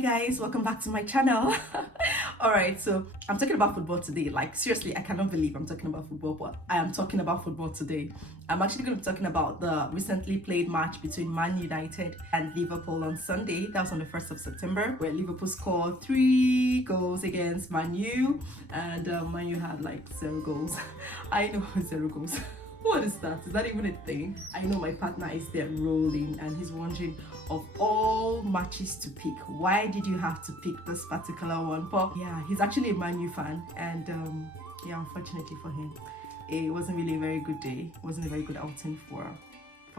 guys, welcome back to my channel. All right, so I'm talking about football today. Like seriously, I cannot believe I'm talking about football, but I am talking about football today. I'm actually going to be talking about the recently played match between Man United and Liverpool on Sunday. That was on the 1st of September, where Liverpool scored 3 goals against Man U, and Man U had like 0 goals. I know 0 goals. What is that? Is that even a thing? I know my partner is there rolling and he's wondering, of all matches to pick, why did you have to pick this particular one? But yeah, he's actually a Man U fan, and yeah, unfortunately for him, it wasn't really a very good day. It wasn't a very good outing for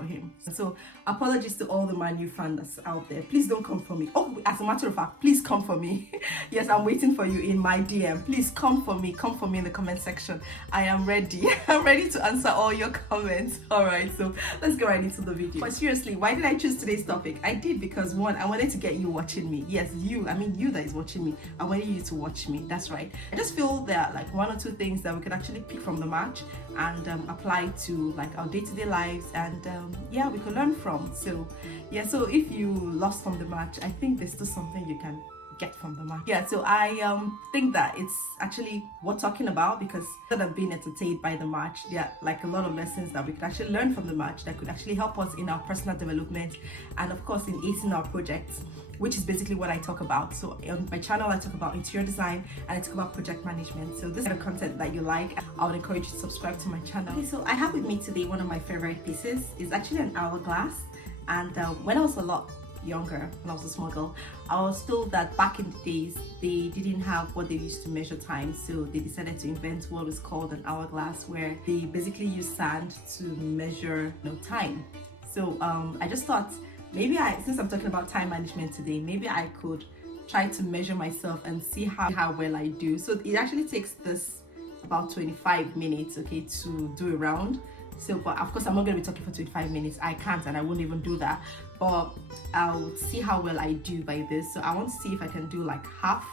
him. So apologies to all the Man U fans out there. Please don't come for me. Oh, as a matter of fact, please come for me. Yes, I'm waiting for you in my DM. Please come for me in the comment section. I am ready. I'm ready to answer all your comments. All right, so let's get right into the video. But seriously, why did I choose today's topic? I did because one, I wanted to get you watching me. Yes, you that is watching me. I wanted you to watch me. That's right. I just feel there are like 1 or 2 things that we could actually pick from the match and apply to like our day-to-day lives, and yeah, we could learn from. So yeah, so if you lost from the match, I think there's still something you can get from the match. Yeah, so I think that it's actually worth talking about, because instead of being entertained by the match, there are like a lot of lessons that we could actually learn from the match that could actually help us in our personal development, and of course in acing our projects, which is basically what I talk about. So on my channel, I talk about interior design and I talk about project management. So this is the content that you like, I would encourage you to subscribe to my channel. Okay, so I have with me today one of my favorite pieces. It's actually an hourglass, and when I was a lot younger, when I was a small girl, I was told that back in the days they didn't have what they used to measure time, so they decided to invent what was called an hourglass, where they basically use sand to measure time. So I just thought, maybe since I'm talking about time management today, maybe I could try to measure myself and see how well I do. So it actually takes this about 25 minutes, okay, to do a round. So, but of course I'm not going to be talking for 25 minutes. I can't, and I won't even do that. But I'll see how well I do by this. So I want to see if I can do like half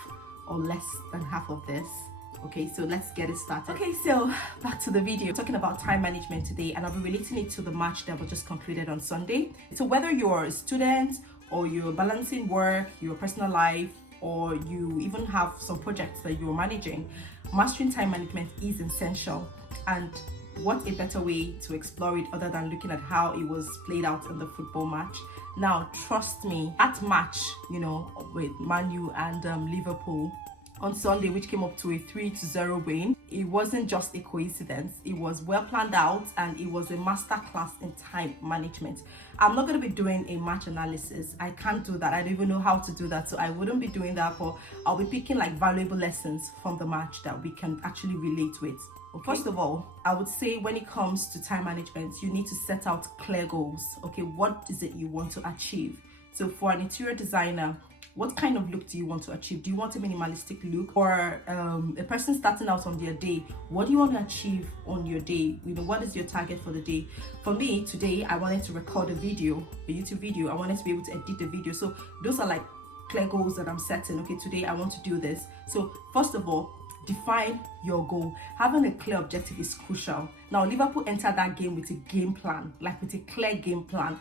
or less than half of this. Okay, so let's get it started. Okay, so back to the video. We're talking about time management today, and I'll be relating it to the match that was just concluded on Sunday. So whether you're a student or you're balancing work, your personal life, or you even have some projects that you're managing, mastering time management is essential. And what a better way to explore it other than looking at how it was played out in the football match. Now, trust me, that match, with Man U and Liverpool on Sunday, which came up to a 3-0 win, it wasn't just a coincidence. It was well planned out, and it was a masterclass in time management. I'm not going to be doing a match analysis. I can't do that. I don't even know how to do that, so I wouldn't be doing that. But I'll be picking like valuable lessons from the match that we can actually relate with. Okay. First of all, I would say when it comes to time management, you need to set out clear goals. Okay, what is it you want to achieve? So for an interior designer, what kind of look do you want to achieve? Do you want a minimalistic look? Or a person starting out on their day, what do you want to achieve on your day? What is your target for the day? For me, today, I wanted to record a YouTube video. I wanted to be able to edit the video. So those are like clear goals that I'm setting. Okay, today I want to do this. So first of all, define your goal. Having a clear objective is crucial. Now, Liverpool entered that game with a game plan, like with a clear game plan.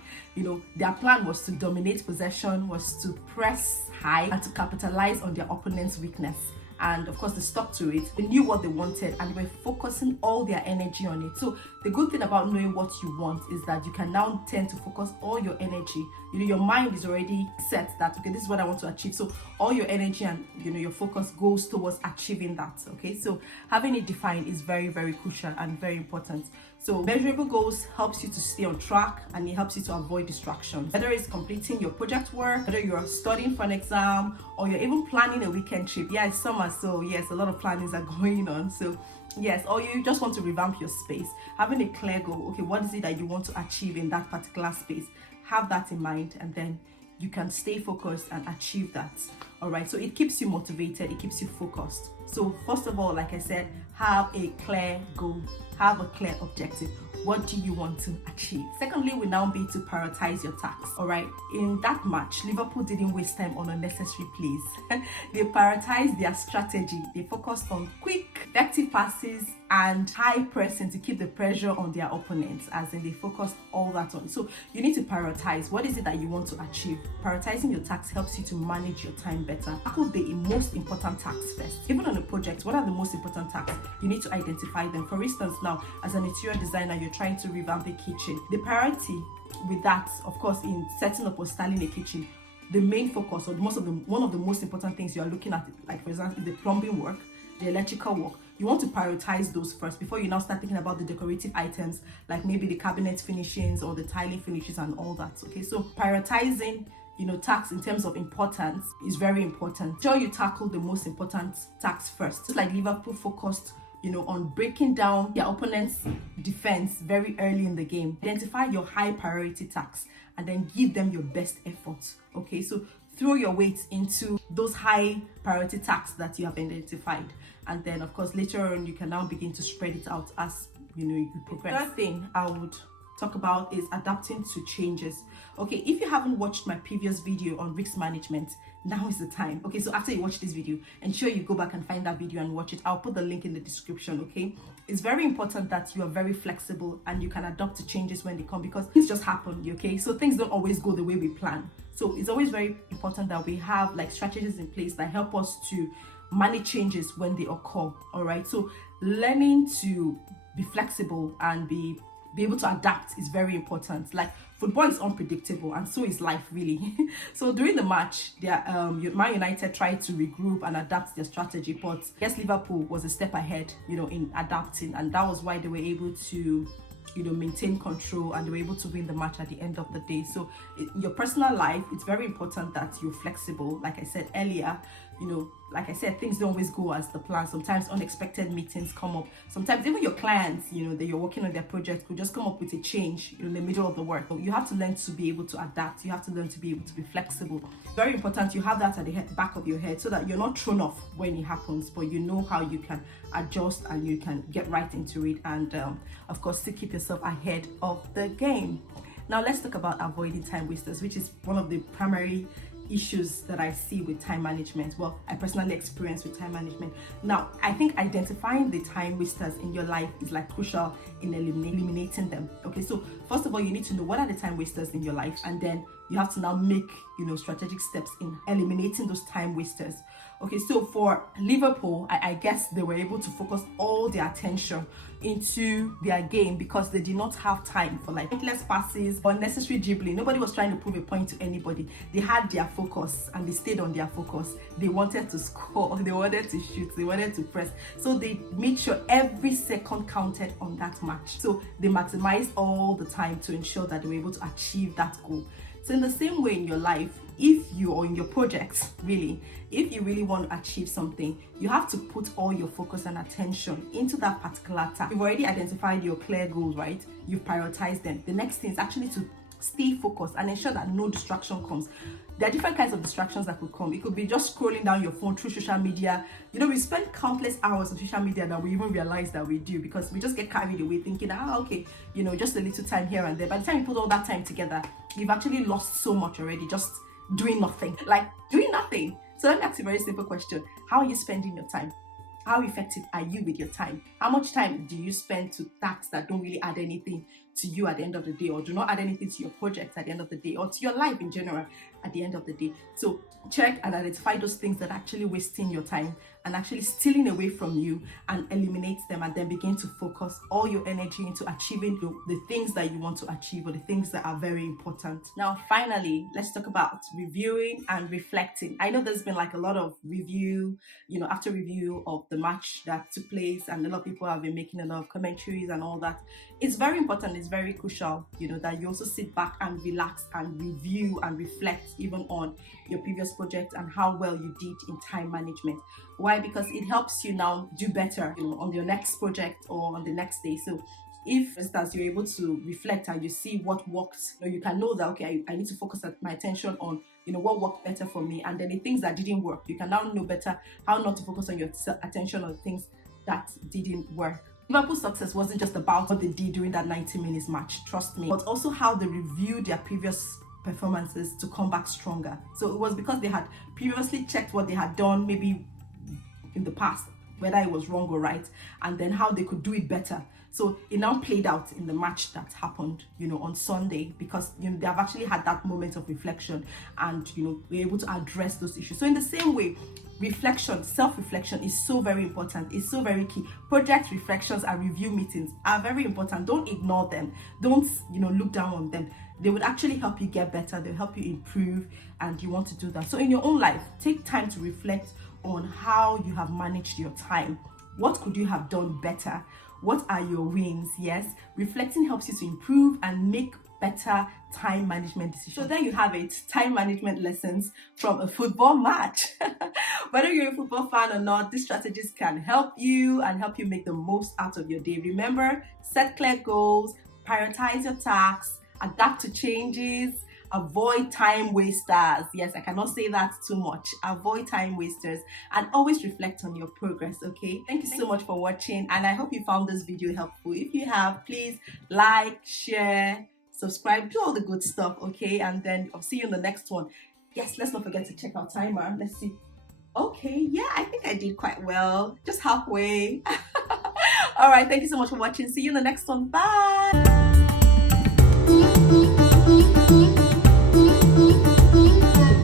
Their plan was to dominate possession, was to press high, and to capitalize on their opponent's weakness. And of course, they stuck to it. They knew what they wanted, and they were focusing all their energy on it. So the good thing about knowing what you want is that you can now tend to focus all your energy. Your mind is already set that, okay, this is what I want to achieve. So all your energy and your focus goes towards achieving that. Okay, so having it defined is very, very crucial and very important. So measurable goals helps you to stay on track, and it helps you to avoid distractions. Whether it's completing your project work, whether you're studying for an exam, or you're even planning a weekend trip. Yeah, it's summer, so yes, a lot of plannings are going on. So yes, or you just want to revamp your space. Having a clear goal, okay, what is it that you want to achieve in that particular space? Have that in mind, and then you can stay focused and achieve that. All right, so it keeps you motivated, it keeps you focused. So first of all, like I said, have a clear goal, have a clear objective. What do you want to achieve? Secondly, will now be to prioritize your tasks. All right, in that match, Liverpool didn't waste time on unnecessary plays. They prioritized their strategy. They focused on quick, effective passes and high pressing to keep the pressure on their opponents, as in they focused all that on. So you need to prioritize. What is it that you want to achieve? Prioritizing your tasks helps you to manage your time better. Tackle the most important tasks first. Even on a project, what are the most important tasks? You need to identify them. For instance, now as an interior designer, you're trying to revamp a kitchen. The priority with that, of course, in setting up or styling a kitchen, the main focus or one of the most important things you are looking at, like for example, the plumbing work, the electrical work, you want to prioritize those first before you now start thinking about the decorative items, like maybe the cabinet finishings or the tiling finishes and all that. Okay, so prioritizing tasks in terms of importance is very important. Sure, you tackle the most important tasks first. Just like Liverpool focused on breaking down their opponent's defense very early in the game. Identify your high priority tasks and then give them your best effort. Okay, so throw your weight into those high priority tasks that you have identified, and then of course later on you can now begin to spread it out as you progress. Third thing I would talk about is adapting to changes. Okay, if you haven't watched my previous video on risk management, now is the time. Okay, so after you watch this video, ensure you go back and find that video and watch it. I'll put the link in the description. Okay, it's very important that you are very flexible and you can adapt to changes when they come, because things just happen. Okay, so things don't always go the way we plan. So it's always very important that we have like strategies in place that help us to manage changes when they occur. All right, so learning to be flexible and be able to adapt is very important. Like football is unpredictable and so is life, really. So during the match, Man United tried to regroup and adapt their strategy, but yes, Liverpool was a step ahead in adapting, and that was why they were able to maintain control and they were able to win the match at the end of the day. So in your personal life, it's very important that you're flexible. Like I said earlier, like I said, things don't always go as the plan. Sometimes unexpected meetings come up. Sometimes even your clients, that you're working on their project could just come up with a change in the middle of the work. So you have to learn to be able to adapt. You have to learn to be able to be flexible. Very important you have that at the back of your head so that you're not thrown off when it happens, but you know how you can adjust and you can get right into it, and of course still keep yourself ahead of the game. Now let's talk about avoiding time wasters, which is one of the primary issues that I see with time management. Well, I personally experience with time management. Now, I think identifying the time wasters in your life is like crucial in eliminating them. Okay, so first of all, you need to know what are the time wasters in your life, and then you have to now make strategic steps in eliminating those time wasters. Okay, so for Liverpool, I guess they were able to focus all their attention into their game because they did not have time for like pointless passes or unnecessary dribbling. Nobody was trying to prove a point to anybody. They had their focus and they stayed on their focus. They wanted to score, they wanted to shoot, they wanted to press. So they made sure every second counted on that match. So they maximized all the time to ensure that they were able to achieve that goal. So in the same way in your life, if you or in your projects, really, if you really want to achieve something, you have to put all your focus and attention into that particular task. You've already identified your clear goals, right? You've prioritized them. The next thing is actually to stay focused and ensure that no distraction comes. There are different kinds of distractions that could come. It could be just scrolling down your phone through social media. We spend countless hours on social media that we even realize that we do, because we just get carried away thinking, okay, just a little time here and there. By the time you put all that time together, you've actually lost so much already just doing nothing. So let me ask you a very simple question. How are you spending your time? How effective are you with your time? How much time do you spend to tasks that don't really add anything to you at the end of the day, or do not add anything to your project at the end of the day, or to your life in general at the end of the day? So check and identify those things that are actually wasting your time and actually stealing away from you, and eliminate them, and then begin to focus all your energy into achieving the things that you want to achieve, or the things that are very important. Now, finally, let's talk about reviewing and reflecting. I know there's been like a lot of review, after review of the match that took place, and a lot of people have been making a lot of commentaries and all that. It's very important, it's very crucial, that you also sit back and relax and review and reflect even on your previous project and how well you did in time management. Why? Because it helps you now do better on your next project or on the next day. So If, for instance, you're able to reflect and you see what worked, you can know that, okay, I need to focus my attention on, what worked better for me. And then the things that didn't work, you can now know better how not to focus on your attention on things that didn't work. Liverpool's success wasn't just about what they did during that 90 minutes match, trust me, but also how they reviewed their previous performances to come back stronger. So it was because they had previously checked what they had done maybe in the past, whether it was wrong or right, and then how they could do it better. So it now played out in the match that happened, on Sunday, because they have actually had that moment of reflection and we're able to address those issues. So in the same way, reflection, self-reflection is so very important. It's so very key. Project reflections and review meetings are very important. Don't ignore them. Don't look down on them. They would actually help you get better. They'll help you improve, and you want to do that. So in your own life, take time to reflect on how you have managed your time. What could you have done better? What are your wins? Yes, reflecting helps you to improve and make better time management decisions. So there you have it, time management lessons from a football match. Whether you're a football fan or not, these strategies can help you and help you make the most out of your day. Remember, set clear goals, prioritize your tasks, adapt to changes, avoid time wasters. Yes, I cannot say that too much. Avoid time wasters and always reflect on your progress. Okay, thank you so much for watching, and I hope you found this video helpful. If you have, please like, share, subscribe, do all the good stuff. Okay, and then I'll see you in the next one. Yes, let's not forget to check our timer. Let's see. Okay, yeah, I think I did quite well, just halfway. All right, thank you so much for watching. See you in the next one. Bye.